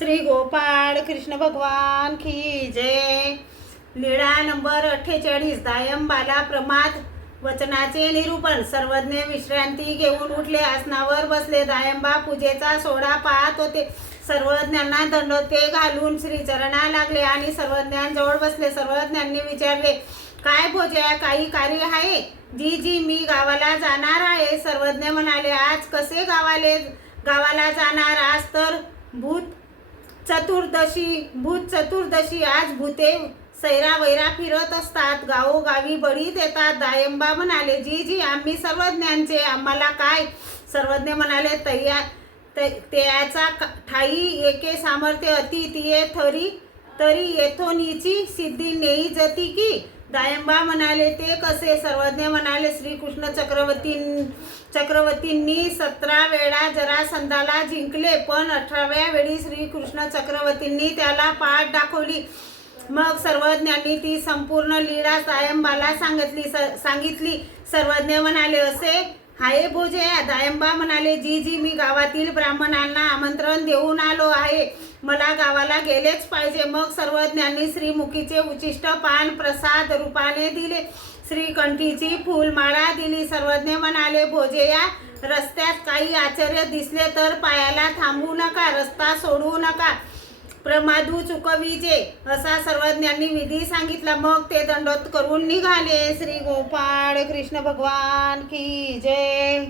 श्री गोपाळ कृष्ण भगवान की जय। लीळा नंबर 48। दायंबाला प्रमाद वचनाचे निरूपण। सर्वज्ञ विश्रांती घेऊन उठले, आसनावर बसले। दायंबा पूजेचा सोहळा पाहत होते। सर्वज्ञांना दंडोते घालून श्रीचरणा लागले आणि सर्वज्ञांजवळ बसले। सर्वज्ञांनी विचारले, काय भोज्या, काही कार्य आहे? जी मी गावाला जाणार आहे। सर्वज्ञ म्हणाले, आज कसे गावाला जाणार? आज तर भूत चतुर्दशी। आज भूते सैरावैरा फिरत असतात, गावोगावी बळी देतात। दायंबा म्हणाले, जी आम्ही सर्वज्ञांचे, आम्हाला काय? सर्वज्ञ म्हणाले, त्याचा ठाई एके सामर्थ्य अति, तिये तरी येथोनीची सिद्धी नेई जती की? दायंबा म्हणाले, ते कसे? सर्वज्ञ म्हणाले, श्रीकृष्ण चक्रवर्तींनी 17 वेळा जरासंधाला जिंकले, पण 18व्या वेळी श्रीकृष्ण चक्रवर्तींनी त्याला पाठ दाखवली। मग सर्वज्ञांनी ती संपूर्ण लीळा दायंबाला सांगितली। सर्वज्ञ म्हणाले, असे हाय भोजया? दायंबा म्हणाले, जी मी गावातील ब्राह्मणांना आमंत्रण देऊन आलो आहे, मला गावाला गेलेच पाहिजे। मग सर्वज्ञांनी श्रीमुखीचे उचिष्ट पान प्रसाद रूपाने दिले, श्रीकंठीची फुलमाळा दिली। सर्वज्ञ म्हणाले, भोजया, रस्त्यात काही आश्चर्य दिसले तर पायाला थांबू नका, रस्ता सोडू नका, प्रमादू चुकविजे, असा सर्वज्ञांनी विधी सांगितला। मग ते दंडोत करून निघाले। श्री गोपाळ कृष्ण भगवान की जय।